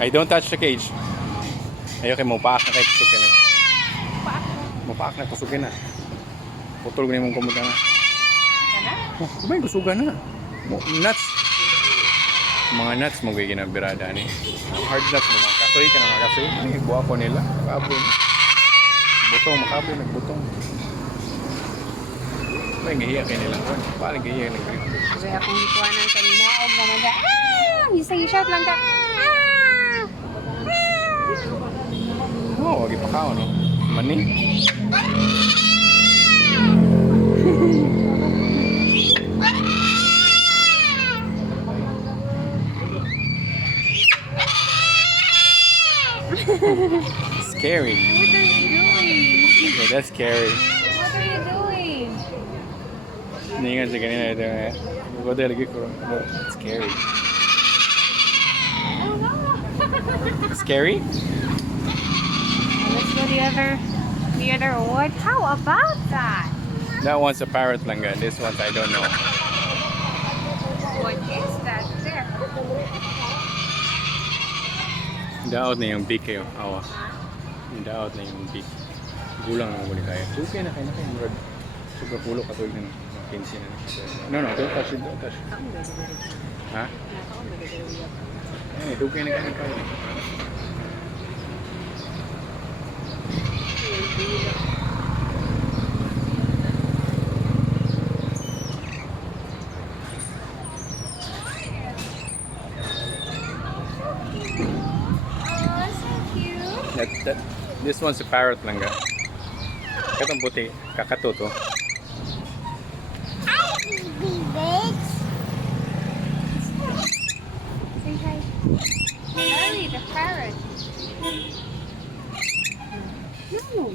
Ay, don't touch the cage. Ayaw kayo, mapaak na kayo kusugin na. Mapaak na kusugin na. Putol ko na mong kumuta na. Oh, kumay kusugan na. Nuts. Mga nuts magiging na birada ni. Hard nuts mo mga kasoy ka na mga kasoy. Ay, buha ko nila. Makaboy. Butong, makaboy, nagbutong. May gahiya kayo nila. Paling gahiya ng grip. Sabi akong ikuanan kanina. O mga Isa-isat lang ka. Oo, wag ipakaw, no? Mani. Scary. What are you doing? Okay, that's scary. What are you doing? Hindi nga siya kanina ito eh. Ba't lagi ko? It's scary. Oh no. Scary? Let's go the other wood. How about that? That one's a parrot lang nga. This one's I don't know. What is that there? Daot na yung beak kayo. Awa. Daot na yung beak. Gulang na muli kaya. Okay na kayo na kayo. Murad. Super pulo katuloy ng 15 na. No, no. Don't touch it. Don't touch it. Ha? Eh, okay na kayo. This one's a parrot lang ga. Katong puti, kakato to. Say hi. Charlie, the parrot. No,